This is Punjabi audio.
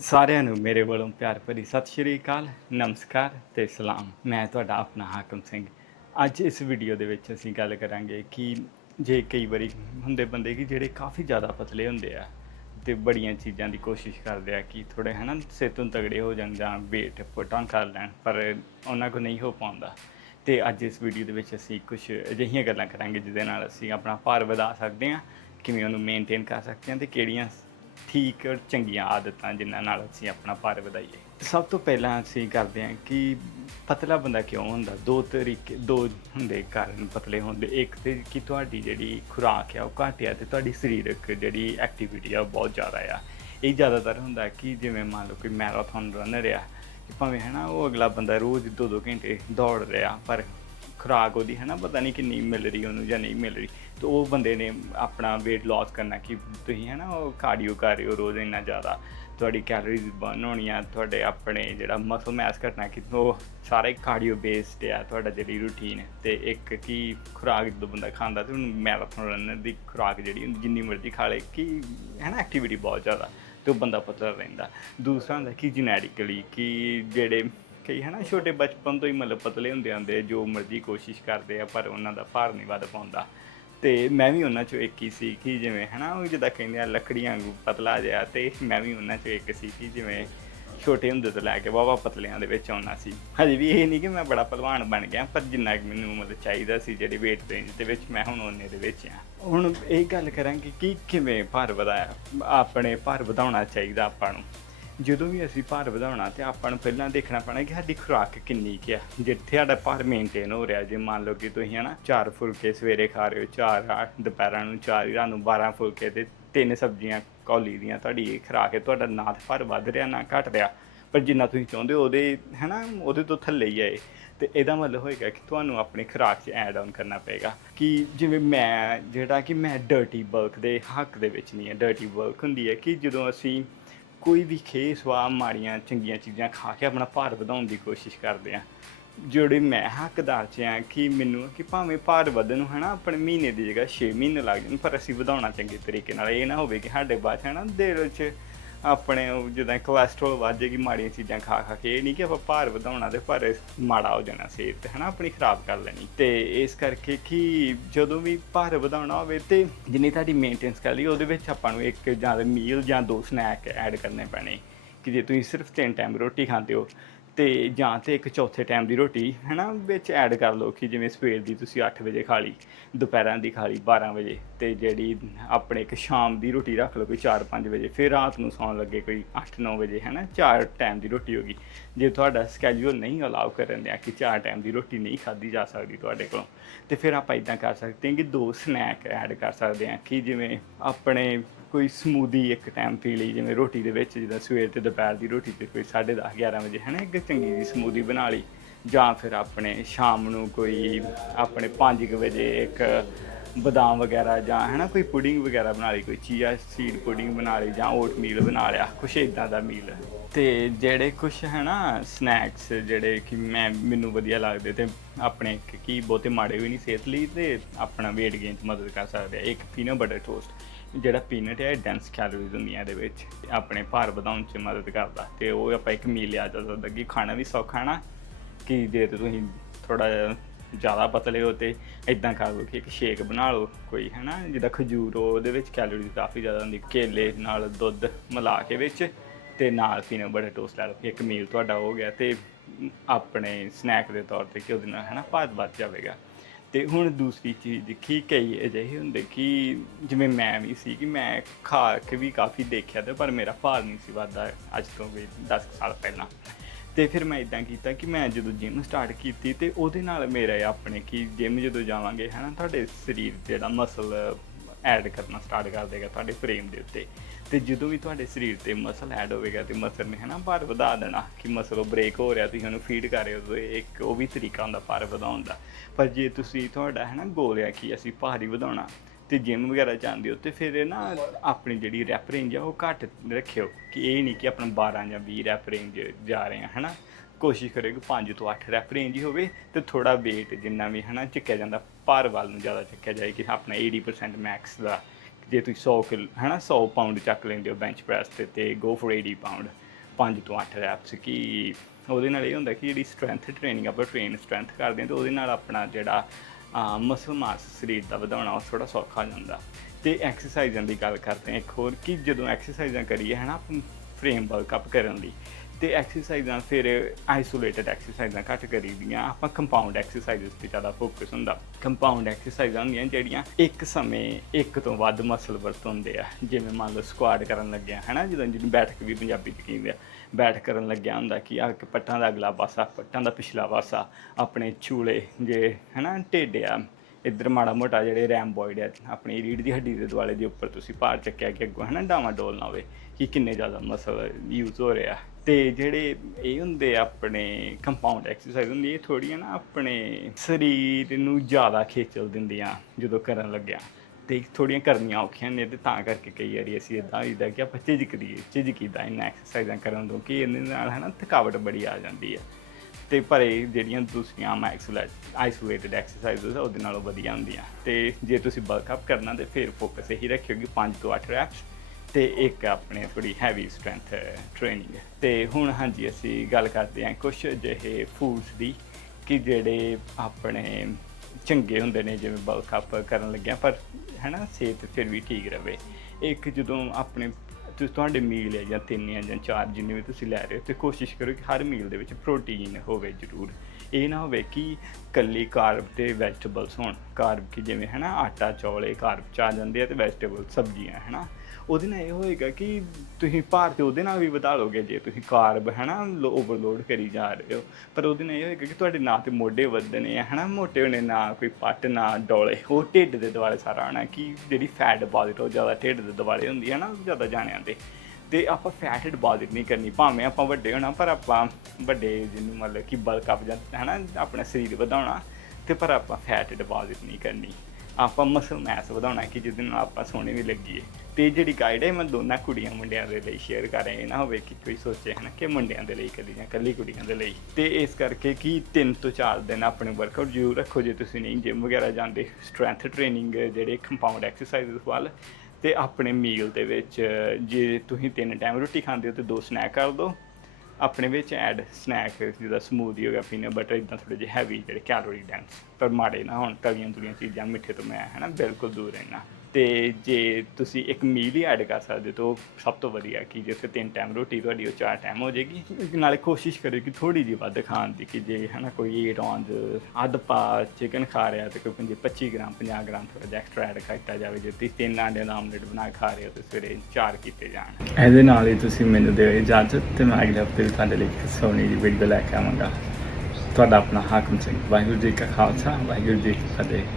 ਸਾਰਿਆਂ ਨੂੰ ਮੇਰੇ ਵੱਲੋਂ ਪਿਆਰ ਭਰੀ ਸਤਿ ਸ਼੍ਰੀ ਅਕਾਲ, ਨਮਸਕਾਰ ਤੇ ਸਲਾਮ। ਮੈਂ ਤੁਹਾਡਾ ਆਪਣਾ ਹਾਕਮ ਸਿੰਘ। ਅੱਜ ਇਸ ਵੀਡੀਓ ਦੇ ਵਿੱਚ ਅਸੀਂ ਗੱਲ ਕਰਾਂਗੇ ਕਿ ਜੇ ਕਈ ਵਾਰੀ ਹੁੰਦੇ ਬੰਦੇ ਕਿ ਜਿਹੜੇ ਕਾਫੀ ਜ਼ਿਆਦਾ ਪਤਲੇ ਹੁੰਦੇ ਆ ਤੇ ਬੜੀਆਂ ਚੀਜ਼ਾਂ ਦੀ ਕੋਸ਼ਿਸ਼ ਕਰਦੇ ਆ ਕਿ ਥੋੜ੍ਹੇ ਹੈ ਨਾ ਸਿਹਤ ਤੋਂ ਤਗੜੇ ਹੋ ਜਾਣ ਜਾਂ ਵੇਟ ਪੁੱਟ ਔਨ ਕਰ ਲੈਣ, ਪਰ ਉਹਨਾਂ ਕੋਲ ਨਹੀਂ ਹੋ ਪਾਉਂਦਾ। ਅਤੇ ਅੱਜ ਇਸ ਵੀਡੀਓ ਦੇ ਵਿੱਚ ਅਸੀਂ ਕੁਛ ਅਜਿਹੀਆਂ ਗੱਲਾਂ ਕਰਾਂਗੇ ਜਿਹਦੇ ਨਾਲ ਅਸੀਂ ਆਪਣਾ ਭਾਰ ਵਧਾ ਸਕਦੇ ਹਾਂ, ਕਿਵੇਂ ਉਹਨੂੰ ਮੇਨਟੇਨ ਕਰ ਸਕਦੇ ਹਾਂ ਅਤੇ ਕਿਹੜੀਆਂ ਠੀਕ ਔਰ ਚੰਗੀਆਂ ਆਦਤਾਂ ਜਿਨ੍ਹਾਂ ਨਾਲ ਅਸੀਂ ਆਪਣਾ ਭਾਰ ਵਧਾਈਏ। ਸਭ ਤੋਂ ਪਹਿਲਾਂ ਅਸੀਂ ਕਰਦੇ ਹਾਂ ਕਿ ਪਤਲਾ ਬੰਦਾ ਕਿਉਂ ਹੁੰਦਾ। ਦੋ ਹੁੰਦੇ ਕਾਰਨ ਪਤਲੇ ਹੋਣ ਦੇ। ਇੱਕ ਤਾਂ ਕਿ ਤੁਹਾਡੀ ਜਿਹੜੀ ਖੁਰਾਕ ਆ ਉਹ ਘੱਟ ਆ ਅਤੇ ਤੁਹਾਡੀ ਸਰੀਰਕ ਜਿਹੜੀ ਐਕਟੀਵਿਟੀ ਆ ਉਹ ਬਹੁਤ ਜ਼ਿਆਦਾ ਆ। ਇਹ ਜ਼ਿਆਦਾਤਰ ਹੁੰਦਾ ਕਿ ਜਿਵੇਂ ਮੰਨ ਲਓ ਕੋਈ ਮੈਰਾਥਨ ਰਨਰ ਆ, ਭਾਵੇਂ ਹੈ ਨਾ ਉਹ ਅਗਲਾ ਬੰਦਾ ਰੋਜ਼ 2-2 ਘੰਟੇ ਦੌੜ ਰਿਹਾ, ਪਰ ਖੁਰਾਕ ਉਹਦੀ ਹੈ ਨਾ ਪਤਾ ਨਹੀਂ ਕਿੰਨੀ ਮਿਲ ਰਹੀ ਉਹਨੂੰ ਜਾਂ ਨਹੀਂ ਮਿਲ ਰਹੀ। ਅਤੇ ਉਹ ਬੰਦੇ ਨੇ ਆਪਣਾ ਵੇਟ ਲੋਸ ਕਰਨਾ ਕਿ ਤੁਸੀਂ ਹੈ ਨਾ ਉਹ ਕਾਰਡੀਓ ਕਰ ਰਹੇ ਹੋ ਰੋਜ਼ ਇੰਨਾ ਜ਼ਿਆਦਾ, ਤੁਹਾਡੀ ਕੈਲੋਰੀਜ਼ ਬਰਨ ਹੋਣੀਆਂ, ਤੁਹਾਡੇ ਆਪਣੇ ਜਿਹੜਾ ਮਸਲ ਮੈਸ ਘਟਣਾ ਕਿ ਉਹ ਸਾਰਾ ਹੀ ਕਾਰਡੀਓ ਬੇਸਡ ਆ ਤੁਹਾਡਾ ਜਿਹੜੀ ਰੂਟੀਨ। ਅਤੇ ਇੱਕ ਕਿ ਖੁਰਾਕ ਜਦੋਂ ਬੰਦਾ ਖਾਂਦਾ ਅਤੇ ਉਹਨੂੰ ਮੈਰਾਥਨ ਰਨਰ ਦੀ ਖੁਰਾਕ ਜਿਹੜੀ ਜਿੰਨੀ ਮਰਜ਼ੀ ਖਾ ਲੇ ਕਿ ਹੈ ਨਾ ਐਕਟੀਵਿਟੀ ਬਹੁਤ ਜ਼ਿਆਦਾ, ਅਤੇ ਉਹ ਬੰਦਾ ਪਤਲਾ ਰਹਿੰਦਾ। ਦੂਸਰਾ ਹੁੰਦਾ ਕਿ ਜੈਨੇਟਿਕਲੀ ਕਿ ਜਿਹੜੇ ਕਈ ਹੈ ਨਾ ਛੋਟੇ ਬਚਪਨ ਤੋਂ ਹੀ ਮਤਲਬ ਪਤਲੇ ਹੁੰਦੇ ਆਉਂਦੇ, ਜੋ ਮਰਜ਼ੀ ਕੋਸ਼ਿਸ਼ ਕਰਦੇ ਆ ਪਰ ਉਹਨਾਂ ਦਾ ਭਾਰ ਨਹੀਂ ਵੱਧ ਪਾਉਂਦਾ। ਅਤੇ ਮੈਂ ਵੀ ਉਹਨਾਂ 'ਚੋਂ ਇੱਕ ਹੀ ਸੀ ਕਿ ਜਿਵੇਂ ਹੈ ਨਾ ਉਹ ਜਿੱਦਾਂ ਕਹਿੰਦੇ ਆ ਲੱਕੜੀਆਂ ਵਾਂਗੂ ਪਤਲਾ ਜਿਹਾ, ਅਤੇ ਮੈਂ ਵੀ ਉਹਨਾਂ 'ਚੋਂ ਇੱਕ ਸੀ ਕਿ ਜਿਵੇਂ ਛੋਟੇ ਹੁੰਦੇ ਤੋਂ ਲੈ ਕੇ ਵਾਹਵਾ ਪਤਲਿਆਂ ਦੇ ਵਿੱਚ ਆਉਣਾ ਸੀ। ਹਜੇ ਵੀ ਇਹ ਨਹੀਂ ਕਿ ਮੈਂ ਬੜਾ ਭਲਵਾਨ ਬਣ ਗਿਆ, ਪਰ ਜਿੰਨਾ ਕਿ ਮੈਨੂੰ ਮਤਲਬ ਚਾਹੀਦਾ ਸੀ ਜਿਹੜੀ ਵੇਟ ਰੇਂਜ ਦੇ ਵਿੱਚ, ਮੈਂ ਹੁਣ ਓਨੇ ਦੇ ਵਿੱਚ ਹਾਂ। ਹੁਣ ਇਹ ਗੱਲ ਕਰਾਂਗੇ ਕਿ ਕਿਵੇਂ ਭਾਰ ਵਧਾਇਆ, ਆਪਣੇ ਭਾਰ ਵਧਾਉਣਾ ਚਾਹੀਦਾ ਆਪਾਂ ਨੂੰ। ਜਦੋਂ ਵੀ ਅਸੀਂ ਭਾਰ ਵਧਾਉਣਾ ਤਾਂ ਆਪਾਂ ਨੂੰ ਪਹਿਲਾਂ ਦੇਖਣਾ ਪੈਣਾ ਕਿ ਸਾਡੀ ਖੁਰਾਕ ਕਿੰਨੀ ਕੁ ਆ, ਜਿੱਥੇ ਸਾਡਾ ਭਾਰ ਮੇਨਟੇਨ ਹੋ ਰਿਹਾ। ਜੇ ਮੰਨ ਲਓ ਕਿ ਤੁਸੀਂ ਹੈ ਨਾ 4 ਫੁਲਕੇ ਸਵੇਰੇ ਖਾ ਰਹੇ ਹੋ, 4 ਦੁਪਹਿਰਾਂ ਨੂੰ, 4 ਰਾਤ ਨੂੰ, 12 ਫੁਲਕੇ ਅਤੇ 3 ਸਬਜ਼ੀਆਂ ਕੌਲੀ ਦੀਆਂ, ਤੁਹਾਡੀ ਇਹ ਖੁਰਾਕ ਹੈ। ਤੁਹਾਡਾ ਨਾ ਤਾਂ ਭਾਰ ਵੱਧ ਰਿਹਾ ਨਾ ਘੱਟ ਰਿਹਾ, ਪਰ ਜਿੰਨਾ ਤੁਸੀਂ ਚਾਹੁੰਦੇ ਹੋ ਉਹਦੇ ਹੈ ਨਾ ਉਹਦੇ ਤੋਂ ਥੱਲੇ ਹੀ ਆਏ। ਅਤੇ ਇਹਦਾ ਮਤਲਬ ਹੋਏਗਾ ਕਿ ਤੁਹਾਨੂੰ ਆਪਣੀ ਖੁਰਾਕ 'ਚ ਐਡ ਆਨ ਕਰਨਾ ਪਏਗਾ। ਕਿ ਜਿਵੇਂ ਮੈਂ ਜਿਹੜਾ ਕਿ ਮੈਂ ਡਰਟੀ ਬਲਕ ਦੇ ਹੱਕ ਦੇ ਵਿੱਚ ਨਹੀਂ ਹੈ। ਡਰਟੀ ਬਲਕ ਹੁੰਦੀ ਹੈ ਕਿ ਜਦੋਂ ਅਸੀਂ ਕੋਈ ਵੀ ਖੇ ਸਵਾਹ ਮਾੜੀਆਂ ਚੰਗੀਆਂ ਚੀਜ਼ਾਂ ਖਾ ਕੇ ਆਪਣਾ ਭਾਰ ਵਧਾਉਣ ਦੀ ਕੋਸ਼ਿਸ਼ ਕਰਦੇ ਹਾਂ। ਜਿਹੜੇ ਮੈਂ ਹੱਕਦਾਰ 'ਚ ਹਾਂ ਕਿ ਮੈਨੂੰ ਕਿ ਭਾਵੇਂ ਭਾਰ ਵਧਣ ਨੂੰ ਹੈ ਨਾ ਆਪਣੇ ਮਹੀਨੇ ਦੀ ਜਗ੍ਹਾ 6 ਮਹੀਨੇ ਲੱਗ ਜਾਣ, ਪਰ ਅਸੀਂ ਵਧਾਉਣਾ ਚੰਗੇ ਤਰੀਕੇ ਨਾਲ। ਇਹ ਨਾ ਹੋਵੇ ਕਿ ਸਾਡੇ ਬਾਅਦ ਹੈ ਨਾ ਦਿਲ 'ਚ ਆਪਣੇ ਜਿੱਦਾਂ ਕੋਲੈਸਟਰੋਲ ਵੱਧ ਜਾਏਗੀ ਮਾੜੀਆਂ ਚੀਜ਼ਾਂ ਖਾ ਖਾ ਕੇ। ਇਹ ਨਹੀਂ ਕਿ ਆਪਾਂ ਭਾਰ ਵਧਾਉਣਾ ਅਤੇ ਪਰ ਮਾੜਾ ਹੋ ਜਾਣਾ, ਸਿਹਤ ਹੈ ਨਾ ਆਪਣੀ ਖਰਾਬ ਕਰ ਲੈਣੀ। ਅਤੇ ਇਸ ਕਰਕੇ ਕਿ ਜਦੋਂ ਵੀ ਭਾਰ ਵਧਾਉਣਾ ਹੋਵੇ ਅਤੇ ਜਿੰਨੀ ਤੁਹਾਡੀ ਮੇਨਟੇਨੈਂਸ ਕਰ ਲਈ ਉਹਦੇ ਵਿੱਚ ਆਪਾਂ ਨੂੰ ਇੱਕ ਜਾਂ ਮੀਲ ਜਾਂ 2 ਸਨੈਕ ਐਡ ਕਰਨੇ ਪੈਣੇ। ਕਿ ਜੇ ਤੁਸੀਂ ਸਿਰਫ 3 ਟਾਈਮ ਰੋਟੀ ਖਾਂਦੇ ਹੋ ਅਤੇ ਜਾਂ ਤਾਂ ਇੱਕ ਚੌਥੇ ਟਾਈਮ ਦੀ ਰੋਟੀ ਹੈ ਨਾ ਵਿੱਚ ਐਡ ਕਰ ਲਓ। ਕਿ ਜਿਵੇਂ ਸਵੇਰ ਦੀ ਤੁਸੀਂ 8 ਵਜੇ ਖਾ ਲਈ, ਦੁਪਹਿਰਾਂ ਦੀ ਖਾ ਲਈ 12 ਵਜੇ, ਅਤੇ ਜਿਹੜੀ ਆਪਣੇ ਇੱਕ ਸ਼ਾਮ ਦੀ ਰੋਟੀ ਰੱਖ ਲਓ ਕੋਈ 4-5 ਵਜੇ, ਫਿਰ ਰਾਤ ਨੂੰ ਸੌਣ ਲੱਗੇ ਕੋਈ 8-9 ਵਜੇ, ਹੈ ਨਾ 4 ਟਾਈਮ ਦੀ ਰੋਟੀ ਹੋ ਗਈ। ਜੇ ਤੁਹਾਡਾ ਸਕੈਜੂਅਲ ਨਹੀਂ ਅਲਾਉ ਕਰਨ ਦਿਆ ਕਿ 4 ਟਾਈਮ ਦੀ ਰੋਟੀ ਨਹੀਂ ਖਾਧੀ ਜਾ ਸਕਦੀ ਤੁਹਾਡੇ ਕੋਲੋਂ, ਅਤੇ ਫਿਰ ਆਪਾਂ ਇੱਦਾਂ ਕਰ ਸਕਦੇ ਹਾਂ ਕਿ 2 ਸਨੈਕ ਐਡ ਕਰ ਸਕਦੇ ਹਾਂ। ਕਿ ਜਿਵੇਂ ਆਪਣੇ ਕੋਈ ਸਮੂਦੀ ਇੱਕ ਟਾਈਮ ਪੀ ਲਈ, ਜਿਵੇਂ ਰੋਟੀ ਦੇ ਵਿੱਚ ਜਿੱਦਾਂ ਸਵੇਰ ਅਤੇ ਦੁਪਹਿਰ ਦੀ ਰੋਟੀ 'ਤੇ ਕੋਈ 10:30-11 ਵਜੇ ਹੈ ਨਾ ਇੱਕ ਚੰਗੀ ਜਿਹੀ ਸਮੂਦੀ ਬਣਾ ਲਈ। ਜਾਂ ਫਿਰ ਆਪਣੇ ਸ਼ਾਮ ਨੂੰ ਕੋਈ ਆਪਣੇ 5 ਵਜੇ ਇੱਕ ਬਦਾਮ ਵਗੈਰਾ ਜਾਂ ਹੈ ਨਾ ਕੋਈ ਪੁਡਿੰਗ ਵਗੈਰਾ ਬਣਾ ਲਈ, ਕੋਈ ਚੀਆ ਸੀਡ ਪੁਡਿੰਗ ਬਣਾ ਲਈ ਜਾਂ ਓਟ ਮੀਲ ਬਣਾ ਲਿਆ, ਕੁਛ ਇੱਦਾਂ ਦਾ ਮੀਲ। ਅਤੇ ਜਿਹੜੇ ਕੁਛ ਹੈ ਨਾ ਸਨੈਕਸ ਜਿਹੜੇ ਕਿ ਮੈਨੂੰ ਵਧੀਆ ਲੱਗਦੇ ਅਤੇ ਆਪਣੇ ਕੀ ਬਹੁਤੇ ਮਾੜੇ ਵੀ ਨਹੀਂ ਸਿਹਤ ਲਈ, ਅਤੇ ਆਪਣਾ ਵੇਟ ਗੇਨ 'ਚ ਮਦਦ ਕਰ ਸਕਦੇ ਆ। ਇੱਕ ਪੀਨਟ ਬਟਰ ਟੋਸਟ, ਜਿਹੜਾ ਪੀਨਟ ਹੈ ਡੈਂਸ ਕੈਲੋਰੀਜ਼ ਹੁੰਦੀਆਂ ਇਹਦੇ ਵਿੱਚ, ਆਪਣੇ ਭਾਰ ਵਧਾਉਣ 'ਚ ਮਦਦ ਕਰਦਾ। ਅਤੇ ਉਹ ਆਪਾਂ ਇੱਕ ਮੀਲ ਲਿਆ ਜਾ ਸਕਦਾ ਕਿ ਖਾਣਾ ਵੀ ਸੌਖਾ ਨਾ। ਕਿ ਜੇ ਤੁਸੀਂ ਥੋੜ੍ਹਾ ਜਿਹਾ ਜ਼ਿਆਦਾ ਪਤਲੇ ਹੋ ਅਤੇ ਇੱਦਾਂ ਕਰ ਲਓ ਕਿ ਇੱਕ ਸ਼ੇਕ ਬਣਾ ਲਓ ਕੋਈ ਹੈ ਨਾ, ਜਿੱਦਾਂ ਖਜੂਰ ਉਹਦੇ ਵਿੱਚ ਕੈਲੋਰੀਜ਼ ਕਾਫੀ ਜ਼ਿਆਦਾ ਹੁੰਦੀ, ਕੇਲੇ ਨਾਲ ਦੁੱਧ ਮਿਲਾ ਕੇ ਵਿੱਚ, ਅਤੇ ਨਾਲ ਪੀਨਟ ਬਟਰ ਟੋਸਟ ਲੈ ਲਓ। ਇੱਕ ਮੀਲ ਤੁਹਾਡਾ ਹੋ ਗਿਆ ਅਤੇ ਆਪਣੇ ਸਨੈਕ ਦੇ ਤੌਰ 'ਤੇ ਕਿ ਉਹਦੇ ਨਾਲ ਹੈ ਨਾ ਭਾਰ ਵੱਧ ਜਾਵੇਗਾ। ਅਤੇ ਹੁਣ ਦੂਸਰੀ ਚੀਜ਼ ਕਿ ਕਈ ਅਜਿਹੇ ਹੁੰਦੇ ਕਿ ਜਿਵੇਂ ਮੈਂ ਵੀ ਸੀ ਕਿ ਮੈਂ ਖਾ ਕੇ ਵੀ ਕਾਫੀ ਦੇਖਿਆ ਅਤੇ ਪਰ ਮੇਰਾ ਭਾਰ ਨਹੀਂ ਸੀ ਵੱਧਦਾ ਅੱਜ ਤੋਂ ਵੀ 10 ਸਾਲ ਪਹਿਲਾਂ। ਅਤੇ ਫਿਰ ਮੈਂ ਇੱਦਾਂ ਕੀਤਾ ਕਿ ਮੈਂ ਜਦੋਂ ਜਿੰਮ ਸਟਾਰਟ ਕੀਤੀ ਅਤੇ ਉਹਦੇ ਨਾਲ ਮੇਰੇ ਆਪਣੇ ਕਿ ਜਿੰਮ ਜਦੋਂ ਜਾਵਾਂਗੇ ਹੈ ਨਾ ਤੁਹਾਡੇ ਸਰੀਰ ਜਿਹੜਾ ਮਸਲ ਐਡ ਕਰਨਾ ਸਟਾਰਟ ਕਰ ਦੇਗਾ ਤੁਹਾਡੇ ਫਰੇਮ ਦੇ ਉੱਤੇ। ਅਤੇ ਜਦੋਂ ਵੀ ਤੁਹਾਡੇ ਸਰੀਰ 'ਤੇ ਮਸਲ ਐਡ ਹੋਵੇਗਾ ਅਤੇ ਮਸਲ ਨੇ ਹੈ ਨਾ ਭਾਰ ਵਧਾ ਦੇਣਾ। ਕਿ ਮਸਲ ਉਹ ਬ੍ਰੇਕ ਹੋ ਰਿਹਾ, ਤੁਸੀਂ ਉਹਨੂੰ ਫੀਡ ਕਰ ਰਹੇ ਹੋ, ਇੱਕ ਉਹ ਵੀ ਤਰੀਕਾ ਹੁੰਦਾ ਭਾਰ ਵਧਾਉਣ ਦਾ। ਪਰ ਜੇ ਤੁਸੀਂ ਤੁਹਾਡਾ ਹੈ ਨਾ ਗੋਲ ਹੈ ਕਿ ਅਸੀਂ ਭਾਰ ਹੀ ਵਧਾਉਣਾ ਅਤੇ ਜਿੰਮ ਵਗੈਰਾ ਜਾਂਦੇ ਹੋ, ਅਤੇ ਫਿਰ ਨਾ ਆਪਣੀ ਜਿਹੜੀ ਰੈਪ ਰੇਂਜ ਆ ਉਹ ਘੱਟ ਰੱਖਿਓ। ਕਿ ਇਹ ਨਹੀਂ ਕਿ ਆਪਣਾ 12 ਜਾਂ 20 ਰੈਪ ਰੇਂਜ ਜਾ ਰਹੇ ਹਾਂ ਹੈ ਨਾ। ਕੋਸ਼ਿਸ਼ ਕਰਿਓ ਕਿ 5 ਤੋਂ 8 ਰੈਪ ਰੇਂਜ ਹੀ ਹੋਵੇ, ਅਤੇ ਥੋੜ੍ਹਾ ਵੇਟ ਜਿੰਨਾ ਵੀ ਹੈ ਨਾ ਚੱਕਿਆ ਜਾਂਦਾ ਭਾਰ ਵੱਲ ਨੂੰ ਜ਼ਿਆਦਾ ਚੱਕਿਆ ਜਾਏ। ਕਿ ਆਪਣਾ 80% ਮੈਕਸ ਦਾ, ਜੇ ਤੁਸੀਂ 100 ਕਿਲੋ ਹੈ ਨਾ 100 ਪਾਊਂਡ ਚੱਕ ਲੈਂਦੇ ਹੋ ਬੈਂਚ ਪ੍ਰੈਸ 'ਤੇ ਗੋ ਫੋਰ 80 ਪਾਊਂਡ, 5 ਤੋਂ 8 ਰੈਪਸ ਕਿ ਉਹਦੇ ਨਾਲ ਇਹ ਹੁੰਦਾ ਕਿ ਜਿਹੜੀ ਸਟਰੈਂਥ ਟ੍ਰੇਨਿੰਗ ਆਪਾਂ ਸਟਰੈਂਥ ਕਰਦੇ ਹਾਂ ਤਾਂ ਉਹਦੇ ਨਾਲ ਆਪਣਾ ਜਿਹੜਾ ਮਸਲ ਮਾਸ ਸਰੀਰ ਦਾ ਵਧਾਉਣਾ ਉਹ ਥੋੜ੍ਹਾ ਸੌਖਾ ਹੋ ਜਾਂਦਾ। ਅਤੇ ਐਕਸਰਸਾਈਜ਼ਾਂ ਦੀ ਗੱਲ ਕਰਦੇ ਹਾਂ ਇੱਕ ਹੋਰ ਕਿ ਜਦੋਂ ਐਕਸਰਸਾਈਜ਼ਾਂ ਕਰੀਏ ਹੈ ਨਾ ਫਰੇਮ ਵਰਕ ਅਪ ਕਰਨ ਲਈ, ਅਤੇ ਐਕਸਰਸਾਈਜ਼ਾਂ ਫਿਰ ਆਈਸੋਲੇਟਡ ਐਕਸਰਸਾਈਜ਼ਾਂ ਘੱਟ ਕਰੀਦੀਆਂ, ਆਪਾਂ ਕੰਪਾਊਂਡ ਐਕਸਰਸਾਈਜ਼ਸ 'ਤੇ ਜ਼ਿਆਦਾ ਫੋਕਸ ਹੁੰਦਾ। ਕੰਪਾਊਂਡ ਐਕਸਰਸਾਈਜ਼ਾਂ ਹੁੰਦੀਆਂ ਜਿਹੜੀਆਂ ਇੱਕ ਸਮੇਂ ਇੱਕ ਤੋਂ ਵੱਧ ਮਸਲ ਵਰਤੋਂਦੇ ਆ, ਜਿਵੇਂ ਮੰਨ ਲਓ ਸਕੁਆਡ ਕਰਨ ਲੱਗਿਆ ਹੈ ਨਾ, ਜਿਹਨੂੰ ਬੈਠਕ ਵੀ ਪੰਜਾਬੀ 'ਚ ਕਹਿੰਦੇ ਆ, ਬੈਠ ਕਰਨ ਲੱਗਿਆ ਹੁੰਦਾ ਕਿ ਆ ਪੱਟਾਂ ਦਾ ਅਗਲਾ ਪਾਸਾ, ਪੱਟਾਂ ਦਾ ਪਿਛਲਾ ਪਾਸਾ, ਆਪਣੇ ਚੂਲੇ ਜੇ ਹੈ ਨਾ, ਢਿੱਡ ਆ, ਇੱਧਰ ਮਾੜਾ ਮੋਟਾ ਜਿਹੜੇ ਰੈਮਬੋਇਡ ਆ, ਆਪਣੀ ਰੀੜ੍ਹ ਦੀ ਹੱਡੀ ਦੇ ਦੁਆਲੇ ਦੇ ਉੱਪਰ ਤੁਸੀਂ ਭਾਰ ਚੱਕਿਆ ਕਿ ਅੱਗੋਂ ਹੈ ਨਾ ਡਾਵਾਂ ਡੋਲ ਨਾ ਹੋਵੇ ਕਿ ਕਿੰਨੇ ਜ਼ਿਆਦਾ ਮਸਲ ਯੂਜ਼ ਹੋ ਰਿਹਾ। ਅਤੇ ਜਿਹੜੇ ਇਹ ਹੁੰਦੇ ਆ ਆਪਣੇ ਕੰਪਾਊਂਡ ਐਕਸਰਸਾਈਜ਼ ਹੁੰਦੀ, ਇਹ ਥੋੜ੍ਹੀਆਂ ਨਾ ਆਪਣੇ ਸਰੀਰ ਨੂੰ ਜ਼ਿਆਦਾ ਖੇਚਲ ਦਿੰਦੀਆਂ ਜਦੋਂ ਕਰਨ ਲੱਗਿਆ, ਅਤੇ ਥੋੜ੍ਹੀਆਂ ਕਰਨੀਆਂ ਔਖੀਆਂ ਨੇ। ਅਤੇ ਤਾਂ ਕਰਕੇ ਕਈ ਵਾਰੀ ਅਸੀਂ ਇੱਦਾਂ ਹੋਈਦਾ ਕਿ ਆਪਾਂ ਝਿਜਕੀਦਾ ਇਹਨਾਂ ਐਕਸਰਸਾਈਜ਼ਾਂ ਕਰਨ ਤੋਂ ਕਿ ਇਹਦੇ ਨਾਲ ਹੈ ਨਾ ਥਕਾਵਟ ਬੜੀ ਆ ਜਾਂਦੀ ਹੈ। ਅਤੇ ਪਰ ਇਹ ਜਿਹੜੀਆਂ ਦੂਸਰੀਆਂ ਆਈਸੋਲੇਟਡ ਐਕਸਰਸਾਈਜ਼ ਉਹਦੇ ਨਾਲੋਂ ਵਧੀਆ ਹੁੰਦੀਆਂ। ਅਤੇ ਜੇ ਤੁਸੀਂ ਬਲਕ ਅਪ ਕਰਨਾ ਤਾਂ ਫਿਰ ਫੋਕਸ ਇਹੀ ਰੱਖਿਓ ਕਿ 5 ਤੋਂ 8 ਰੈਪਸ ਅਤੇ ਇੱਕ ਆਪਣੇ ਥੋੜ੍ਹੀ ਹੈਵੀ ਸਟਰੈਂਥ ਟ੍ਰੇਨਿੰਗ। ਅਤੇ ਹੁਣ ਹਾਂਜੀ ਅਸੀਂ ਗੱਲ ਕਰਦੇ ਹਾਂ ਕੁਛ ਅਜਿਹੇ ਫੂਡਸ ਦੀ ਕਿ ਜਿਹੜੇ ਆਪਣੇ ਚੰਗੇ ਹੁੰਦੇ ਨੇ ਜਿਵੇਂ ਬਲਕ ਅਪ ਕਰਨ ਲੱਗਿਆ, ਪਰ ਹੈ ਨਾ ਸਿਹਤ ਫਿਰ ਵੀ ਠੀਕ ਰਹੇ। ਇੱਕ ਜਦੋਂ ਆਪਣੇ ਤੁਹਾਡੇ ਮੀਲ ਹੈ ਜਾਂ 3 ਜਾਂ 4 ਜਿੰਨੇ ਵੀ ਤੁਸੀਂ ਲੈ ਰਹੇ ਹੋ, ਅਤੇ ਕੋਸ਼ਿਸ਼ ਕਰੋ ਕਿ ਹਰ ਮੀਲ ਦੇ ਵਿੱਚ ਪ੍ਰੋਟੀਨ ਹੋਵੇ ਜ਼ਰੂਰ। ਇਹ ਨਾ ਹੋਵੇ ਕਿ ਇਕੱਲੀ ਕਾਰਬ ਅਤੇ ਵੈਜੀਟੇਬਲਸ ਹੋਣ। ਕਾਰਬ ਕਿ ਜਿਵੇਂ ਹੈ ਨਾ ਆਟਾ ਚੌਲ ਇਹ ਕਾਰਬ 'ਚ ਆ ਜਾਂਦੇ ਆ, ਅਤੇ ਵੈਜੀਟੇਬਲ ਸਬਜ਼ੀਆਂ ਹੈ ਨਾ, ਉਹਦੇ ਨਾਲ ਇਹ ਹੋਏਗਾ ਕਿ ਤੁਸੀਂ ਭਾਰ ਤੇ ਉਹਦੇ ਨਾਲ ਵੀ ਵਧਾ ਲਓਗੇ ਜੇ ਤੁਸੀਂ ਕਾਰਬ ਹੈ ਨਾ ਓਵਰਲੋਡ ਕਰੀ ਜਾ ਰਹੇ ਹੋ। ਪਰ ਉਹਦੇ ਨਾਲ ਇਹ ਹੋਏਗਾ ਕਿ ਤੁਹਾਡੇ ਨਾ ਤਾਂ ਮੋਢੇ ਵੱਧਣੇ ਆ ਹੈ ਨਾ, ਮੋਟੇ ਹੋਣੇ, ਨਾ ਕੋਈ ਪੱਟ ਨਾ ਡੋਲੇ, ਉਹ ਢਿੱਡ ਦੇ ਦੁਆਲੇ ਸਾਰਾ ਆਉਣਾ ਕਿ ਜਿਹੜੀ ਫੈਟ ਡਿਪੋਜ਼ਿਟ ਉਹ ਜ਼ਿਆਦਾ ਢਿੱਡ ਦੇ ਦੁਆਲੇ ਹੁੰਦੀ ਹੈ ਨਾ ਜ਼ਿਆਦਾ ਜਾਣਿਆਂ ਦੇ। ਅਤੇ ਆਪਾਂ ਫੈਟ ਡਿਪੋਜ਼ਿਟ ਨਹੀਂ ਕਰਨੀ, ਭਾਵੇਂ ਆਪਾਂ ਵੱਡੇ ਹੋਣਾ, ਪਰ ਆਪਾਂ ਵੱਡੇ ਜਿਹਨੂੰ ਮਤਲਬ ਕਿ ਬਲਕ ਅਪ ਜਾਂ ਹੈ ਨਾ ਆਪਣਾ ਸਰੀਰ ਵਧਾਉਣਾ, ਅਤੇ ਪਰ ਆਪਾਂ ਫੈਟ ਡਿਪੋਜ਼ਿਟ ਨਹੀਂ ਕਰਨੀ, ਆਪਾਂ ਮਸਲ ਮੈਸ ਵਧਾਉਣਾ ਕਿ ਜਿਹਦੇ ਨਾਲ ਆਪਾਂ ਸੋਹਣੇ ਵੀ ਲੱਗੀਏ। ਅਤੇ ਜਿਹੜੀ ਗਾਈਡ ਹੈ ਮੈਂ ਦੋਨਾਂ ਕੁੜੀਆਂ ਮੁੰਡਿਆਂ ਦੇ ਲਈ ਸ਼ੇਅਰ ਕਰ ਰਿਹਾ, ਇਹ ਨਾ ਹੋਵੇ ਕਿ ਕੋਈ ਸੋਚੇ ਹੈ ਨਾ ਕਿ ਮੁੰਡਿਆਂ ਦੇ ਲਈ ਇਕੱਲੀ ਜਾਂ ਇਕੱਲੀ ਕੁੜੀਆਂ ਦੇ ਲਈ। ਅਤੇ ਇਸ ਕਰਕੇ ਕਿ 3 ਤੋਂ 4 ਦਿਨ ਆਪਣੇ ਵਰਕਆਊਟ ਜ਼ਰੂਰ ਰੱਖੋ ਜੇ ਤੁਸੀਂ ਨਹੀਂ ਜਿਮ ਵਗੈਰਾ ਜਾਂਦੇ, ਸਟਰੈਂਥ ਟ੍ਰੇਨਿੰਗ ਜਿਹੜੇ ਕੰਪਾਊਂਡ ਐਕਸਰਸਾਈਜ਼ ਵੱਲ। ਅਤੇ ਆਪਣੇ ਮੀਲ ਦੇ ਵਿੱਚ ਜੇ ਤੁਸੀਂ 3 ਟਾਈਮ ਰੋਟੀ ਖਾਂਦੇ ਹੋ ਤਾਂ 2 ਸਨੈਕ ਕਰ ਦਿਓ ਆਪਣੇ ਵਿੱਚ ਐਡ, ਸਨੈਕ ਜਿੱਦਾਂ ਸਮੂਦੀ ਹੋ ਗਿਆ, ਪੀਨਟ ਬਟਰ, ਇੱਦਾਂ ਥੋੜ੍ਹੇ ਜਿਹੇ ਹੈਵੀ ਜਿਹੜੇ ਕੈਲੋਰੀ ਡੈਂਸ, ਪਰ ਮਾੜੇ ਨਾ ਹੁਣ, ਤਲੀਆਂ ਤੁਲੀਆਂ ਚੀਜ਼ਾਂ ਮਿੱਠੇ ਤੋਂ ਮੈਂ ਹੈ ਨਾ ਬਿਲਕੁਲ ਦੂਰ ਰਹਿਣਾ। ਅਤੇ ਜੇ ਤੁਸੀਂ ਇੱਕ ਮੀਲ ਹੀ ਐਡ ਕਰ ਸਕਦੇ ਤਾਂ ਸਭ ਤੋਂ ਵਧੀਆ ਕਿ ਜੇ ਉੱਥੇ 3 ਟਾਈਮ ਰੋਟੀ ਤੁਹਾਡੀ ਉਹ 4 ਟਾਈਮ ਹੋ ਜਾਏਗੀ। ਨਾਲੇ ਕੋਸ਼ਿਸ਼ ਕਰਿਓ ਕਿ ਥੋੜ੍ਹੀ ਜਿਹੀ ਵੱਧ ਖਾਣ ਦੀ, ਕਿ ਜੇ ਹੈ ਨਾ ਕੋਈ 8 ਔਂਜ਼ ਅੱਧ ਪਾ ਚਿਕਨ ਖਾ ਰਿਹਾ ਅਤੇ ਕੋਈ 25 ਗ੍ਰਾਮ 50 ਗ੍ਰਾਮ ਥੋੜ੍ਹਾ ਜਿਹਾ ਐਕਸਟਰਾ ਐਡ ਕੀਤਾ ਜਾਵੇ। ਜੇ ਤੁਸੀਂ 3 ਅੰਡਿਆਂ ਦਾ ਆਮਲੇਟ ਬਣਾ ਕੇ ਖਾ ਰਹੇ ਹੋ ਤਾਂ ਸਵੇਰੇ 4 ਕੀਤੇ ਜਾਣ। ਇਹਦੇ ਨਾਲ ਹੀ ਤੁਸੀਂ ਮੈਨੂੰ ਦਿਓ ਇਜਾਜ਼ਤ, ਅਤੇ ਮੈਂ ਅਗਲੇ ਹਫ਼ਤੇ ਵੀ ਤੁਹਾਡੇ ਲਈ ਇੱਕ ਸੋਹਣੀ ਜਿਹੀ ਵੀਡੀਓ ਲੈ ਕੇ ਆਵਾਂਗਾ। ਤੁਹਾਡਾ ਆਪਣਾ ਹਾਕਮ ਸਿੰਘ। ਵਾਹਿਗੁਰੂ ਜੀ ਕਾ ਖਾਲਸਾ, ਵਾਹਿਗੁਰੂ ਜੀ ਕੀ ਫਤਿਹ।